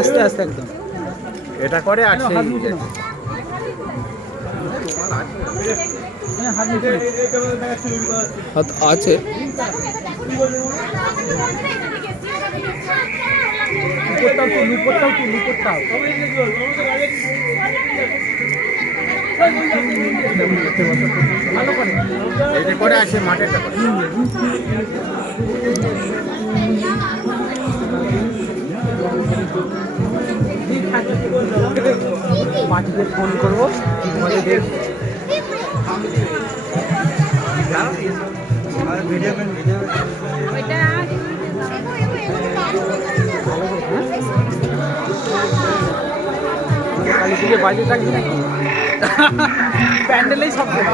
আস্তে আস্তে একদম এটা করে আর সেই আছে। এটা করে আর সেই মাঠেরটা করে। মাটিতে ফোন করবো কালী পুজো বাজে থাকবে নাকি? প্যান্ডেলেই সব ভালো।